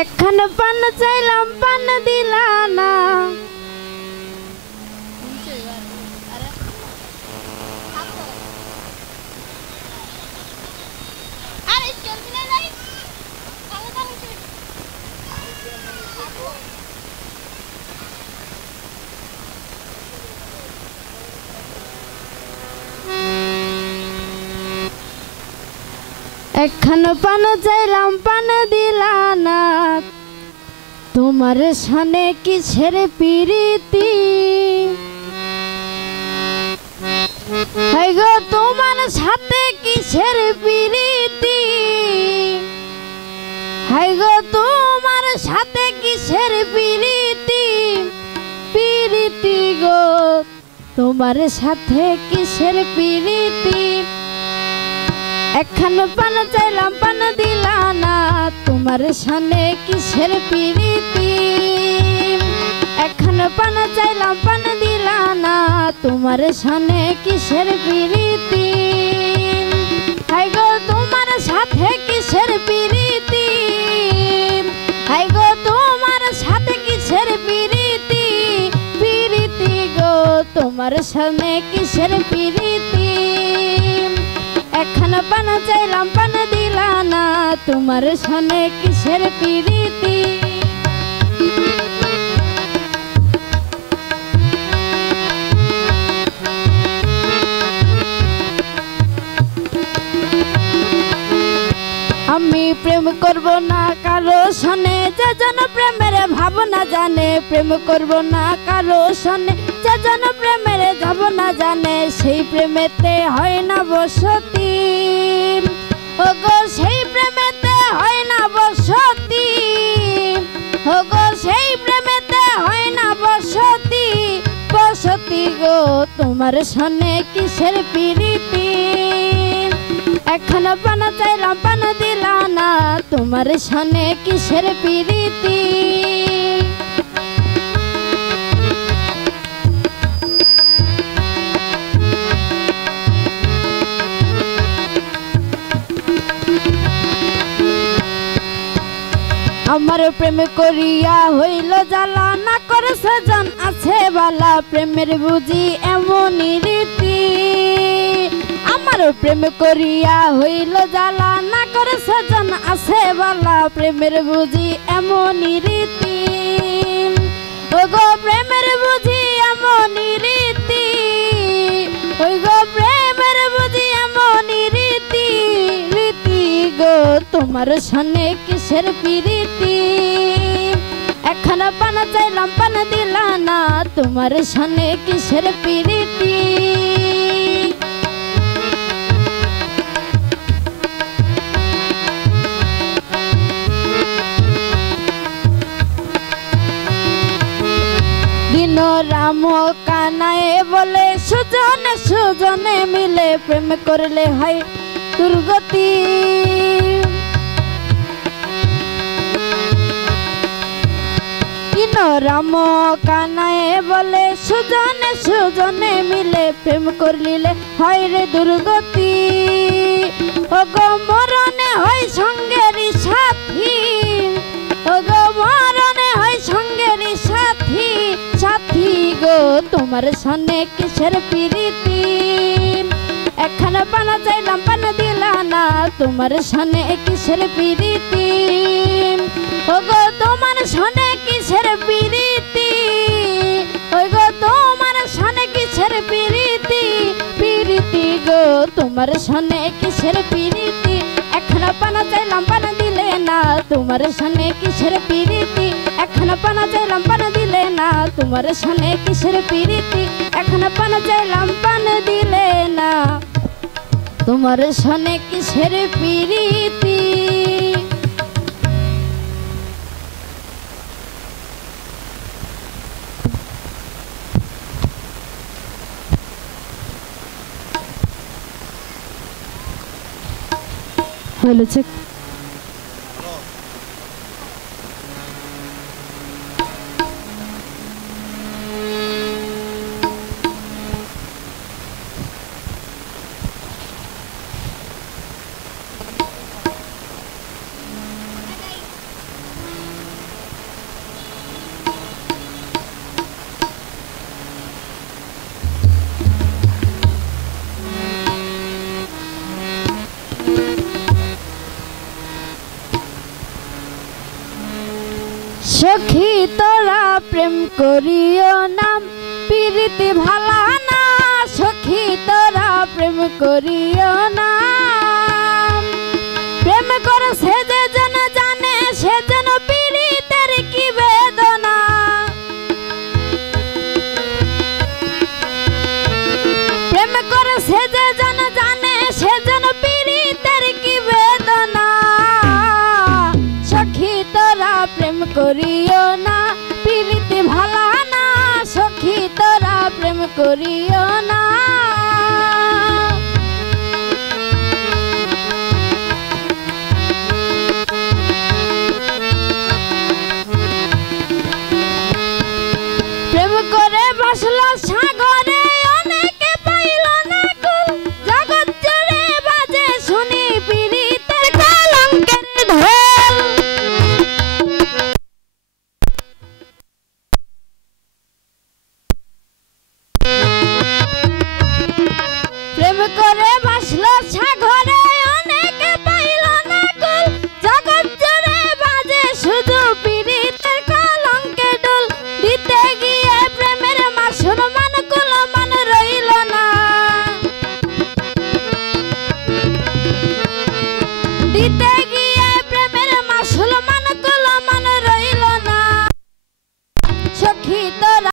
একখানা পান চাইলাম পান দিলা না। একখানা পান চাইলাম পান দিলা না। তোমার সানে কিসের প্রীতি, হাই গো তোমার সাথে কিসের প্রীতি, হাই গো তোমার সাথে কিসের প্রীতি, প্রীতি গো তোমার সাথে কিসের প্রীতি। একখানা পান চাইলাম পান দিলা না। তোমার সানে কিসের প্রীতি, একখানা পান চাইলাম পান দিলা না। তোমার সানে কিসের প্রীতি, হাই গো তোমার সাথে কিসের প্রীতি, হাই গো তোমার সাথে কিসের প্রীতি, প্রীতি গো তোমার সানে কিসের প্রীতি। একখানা পান চাইলাম পান দিলা না। তোমার সানে কিসের প্রীতি। আমি প্রেম করব না কারো সনে, যে জন প্রেমের ভাবনা জানে। প্রেম করব না কারো সনে, যে জন প্রেমের ভাবনা জানে। সেই প্রেমেতে হয় না বসতি, ওগো সেই প্রেমেতে হয় না বসতি, ওগো সেই প্রেমেতে হয় না বসতি, বসতি গো তোমার সনে কিসের প্রীতি। একখানা পান চাইলাম পান দিলা না। তোমার সানে কিসের প্রীতি। আমার প্রেম করিয়া হইল জ্বালা, না করে সজন আছে বালা। প্রেমের বুঝি এমনই রীতি, আমার প্রেম করিয়া হইল জ্বালা, না করে সজন আছে বালা। প্রেমের বুঝি এমনই রীতি, ওগো প্রেমের বুঝি এমনই রীতি, ওই গো প্রেমের বুঝি এমনই রীতি, রীতি গো তোমার সানে কিসের প্রীতি। একখানা পান চাইলাম পান দিলা না। তোমার সানে কিসের প্রীতি। দিন রাম কানায় বলে সুজনে সুজনে মিলে। প্রেম করলে হয় দুর্গতি, দিন রাম কানায় বলে সুজনে সুজনে মিলে। প্রেম করলিলে হয় রে দুর্গতি, ওগো মরণে হয় সঙ্গেরই সাথী, ওগো মরণে হয় সঙ্গেরই সাথী, সাথী গো তোমার সানে কিসের প্রীতি। একখানা পান চাইলাম পান দিলা না। তোমার সানে কিসের প্রীতি, ওগো তোমার সানে কিসের প্রীতি, ওগো তোমার সানে কিসের প্রীতি, প্রীতি গো তোমার সানে কিসের প্রীতি। একখানা পান চাইলাম পান দিলে না। তোমার সানে কিসের প্রীতি, একখানা পান চাইলাম পান দিলে না। তোমার সানে কিসের প্রীতি, একখানা পান চাইলাম পান দিলে না। তোমার সানে কিসের প্রীতি। হলো চেক। প্রেম করিও না প্রীতি ভালা না সখী তোরা প্রেম করিও না প্রেম করে সে যে জন জানে সে যেন পীড়িতের কি বেদনা প্রেম করে সে যে জন জানে সে যেন পীড়িতের কি বেদনা সখী তোরা প্রেম করিও না প্রীতি ভালা না সখী তোরা প্রেম করিও না প্রেম করে বসলো সাগরে অনেকে পাইল না কুল জগৎ জুড়ে বাজে শুনি পীড়িতের কলঙ্কের ঢোল প্রেম করে বসলো সাগরে অনেকে পাইল না কুল জগৎ জুড়ে বাজে শুধু পীড়িতের কলঙ্কের ঢোল দিতে গিয়ে প্রেমের মাসুল মান কুল মান রইল না দিতে গিয়ে প্রেমের মাসুল মান কুল মান রইল না সখী তোরা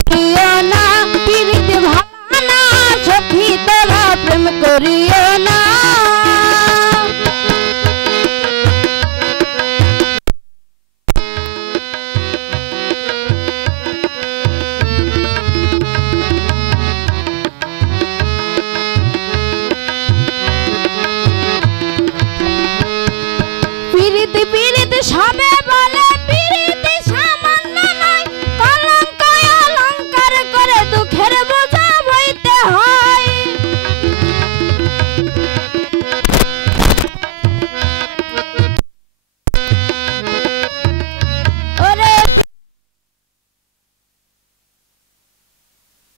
করিও না প্রীতি ভালা না সখী তোরা প্রেম করিও না প্রীতি প্রীতি সব